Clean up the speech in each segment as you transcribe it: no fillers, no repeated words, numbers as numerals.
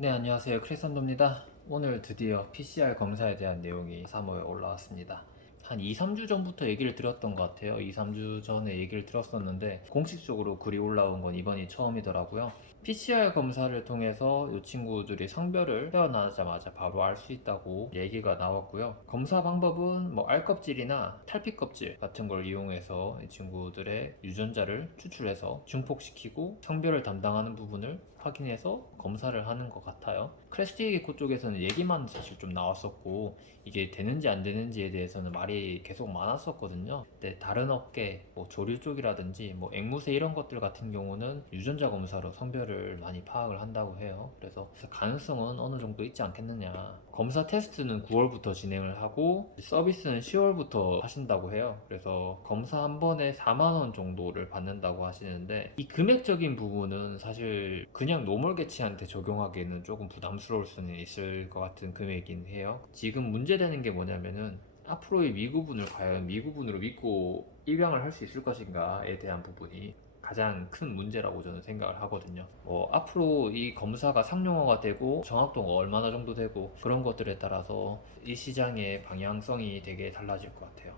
네, 안녕하세요. 크리스찬도입니다. 오늘 드디어 PCR 검사에 대한 내용이 3호에 올라왔습니다. 한 2, 3주 전부터 얘기를 들었던 것 같아요. 2, 3주 전에 얘기를 들었었는데 공식적으로 글이 올라온 건 이번이 처음이더라고요. PCR 검사를 통해서 이 친구들이 성별을 태어나자마자 바로 알 수 있다고 얘기가 나왔고요. 검사 방법은 뭐 알껍질이나 탈피껍질 같은 걸 이용해서 이 친구들의 유전자를 추출해서 증폭시키고 성별을 담당하는 부분을 확인해서 검사를 하는 것 같아요. 크래스티게코 쪽에서는 얘기만 사실 좀 나왔었고 이게 되는지 안 되는지에 대해서는 말이 계속 많았었거든요. 근데 다른 업계, 뭐 조류 쪽이라든지 뭐 앵무새 이런 것들 같은 경우는 유전자 검사로 성별을 많이 파악을 한다고 해요. 그래서 가능성은 어느 정도 있지 않겠느냐. 검사 테스트는 9월부터 진행을 하고 서비스는 10월부터 하신다고 해요. 그래서 검사 한 번에 4만 원 정도를 받는다고 하시는데 이 금액적인 부분은 사실 그냥 노멀 개치한테 적용하기에는 조금 부담스러울 수는 있을 것 같은 금액이긴 해요. 지금 문제되는 게 뭐냐면은 앞으로의 미구분을 과연 미구분으로 믿고 입양을 할 수 있을 것인가에 대한 부분이 가장 큰 문제라고 저는 생각을 하거든요. 뭐 앞으로 이 검사가 상용화가 되고 정확도가 얼마나 정도 되고 그런 것들에 따라서 이 시장의 방향성이 되게 달라질 것 같아요.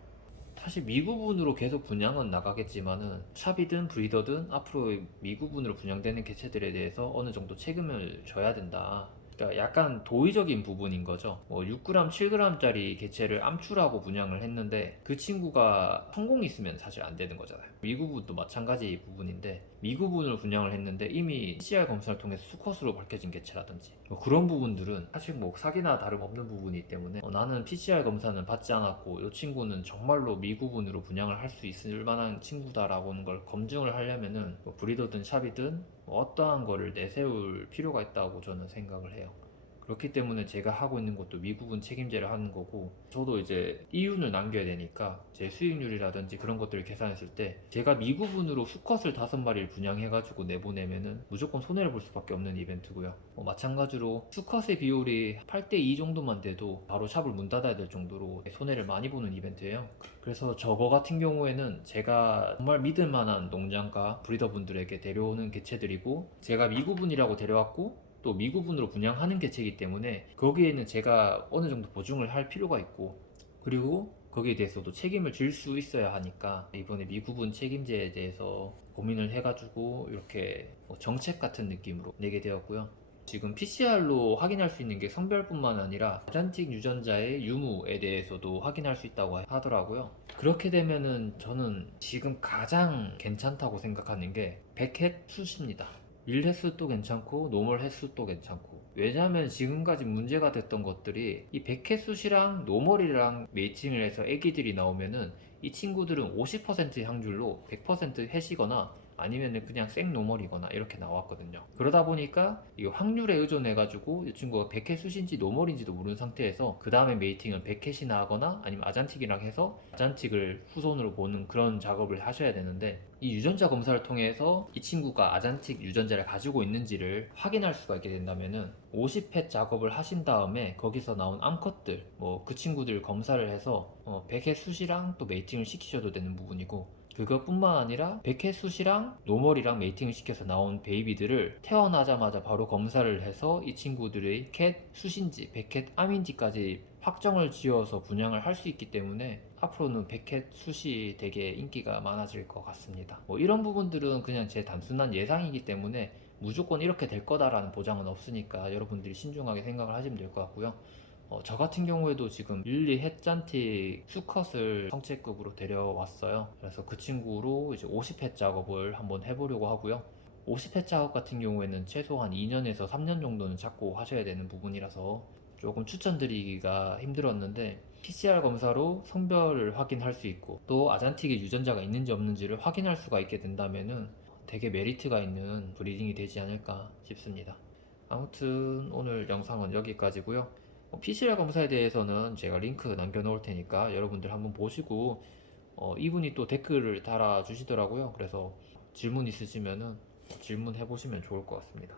사실 미구분으로 계속 분양은 나가겠지만은 샵이든 브리더든 앞으로 미구분으로 분양되는 개체들에 대해서 어느 정도 책임을 져야 된다. 그러니까 약간 도의적인 부분인 거죠. 뭐 6g, 7g짜리 개체를 암출하고 분양을 했는데 그 친구가 성공이 있으면 사실 안 되는 거잖아요. 미구분도 마찬가지 부분인데 미구분을 분양을 했는데 이미 PCR 검사를 통해서 수컷으로 밝혀진 개체라든지 뭐 그런 부분들은 사실 뭐 사기나 다름없는 부분이기 때문에 나는 PCR 검사는 받지 않았고 이 친구는 정말로 미구분으로 분양을 할 수 있을 만한 친구다라고는 걸 검증을 하려면은 뭐 브리더든 샵이든 뭐 어떠한 거를 내세울 필요가 있다고 저는 생각을 해요. 그렇기 때문에 제가 하고 있는 것도 미국은 책임제를 하는 거고 저도 이제 이윤을 남겨야 되니까 제 수익률이라든지 그런 것들을 계산했을 때 제가 미구분으로 수컷을 5마리를 분양해가지고 내보내면은 무조건 손해를 볼 수밖에 없는 이벤트고요. 마찬가지로 수컷의 비율이 8대2 정도만 돼도 바로 샵을 문 닫아야 될 정도로 손해를 많이 보는 이벤트예요. 그래서 저거 같은 경우에는 제가 정말 믿을 만한 농장과 브리더분들에게 데려오는 개체들이고 제가 미구분이라고 데려왔고 또 미구분으로 분양하는 개체이기 때문에 거기에는 제가 어느 정도 보증을 할 필요가 있고 그리고 거기에 대해서도 책임을 질 수 있어야 하니까 이번에 미구분 책임제에 대해서 고민을 해가지고 이렇게 정책 같은 느낌으로 내게 되었고요. 지금 PCR로 확인할 수 있는 게 성별뿐만 아니라 아잔틱 유전자의 유무에 대해서도 확인할 수 있다고 하더라고요. 그렇게 되면은 저는 지금 가장 괜찮다고 생각하는 게 백헷 숫입니다. 일 횟수도 괜찮고 노멀 횟수도 괜찮고 왜냐하면 지금까지 문제가 됐던 것들이 이 백횟숫이랑 노멀이랑 메이팅을 해서 애기들이 나오면은 이 친구들은 50% 향률로 100% 햇이거나 아니면은 그냥 생 노멀이거나 이렇게 나왔거든요. 그러다 보니까 이 확률에 의존해가지고 이 친구가 백햇숫인지 노멀인지도 모르는 상태에서 그 다음에 메이팅을 백햇이나 하거나 아니면 아잔틱이랑 해서 아잔틱을 후손으로 보는 그런 작업을 하셔야 되는데 이 유전자 검사를 통해서 이 친구가 아잔틱 유전자를 가지고 있는지를 확인할 수가 있게 된다면은 50회 작업을 하신 다음에 거기서 나온 암컷들 뭐 그 친구들 검사를 해서 100회 숫이랑 또 메이팅을 시키셔도 되는 부분이고 그것뿐만 아니라 백햇숫이랑 노멀이랑 메이팅을 시켜서 나온 베이비들을 태어나자마자 바로 검사를 해서 이 친구들의 캣 숫인지 백햇 암인지까지 확정을 지어서 분양을 할 수 있기 때문에 앞으로는 백햇 숫이 되게 인기가 많아질 것 같습니다. 뭐 이런 부분들은 그냥 제 단순한 예상이기 때문에 무조건 이렇게 될 거다라는 보장은 없으니까 여러분들이 신중하게 생각을 하시면 될 것 같고요. 저 같은 경우에도 지금 릴리 햇잔틱 수컷을 성체급으로 데려왔어요. 그래서 그 친구로 이제 50회 작업을 한번 해보려고 하고요. 50회 작업 같은 경우에는 최소한 2년에서 3년 정도는 잡고 하셔야 되는 부분이라서 조금 추천드리기가 힘들었는데 PCR 검사로 성별을 확인할 수 있고 또 아잔틱의 유전자가 있는지 없는지를 확인할 수가 있게 된다면은 되게 메리트가 있는 브리딩이 되지 않을까 싶습니다. 아무튼 오늘 영상은 여기까지고요. PCR 검사에 대해서는 제가 링크 남겨놓을 테니까 여러분들 한번 보시고 이분이 또 댓글을 달아주시더라고요. 그래서 질문 있으시면은 질문해 보시면 좋을 것 같습니다.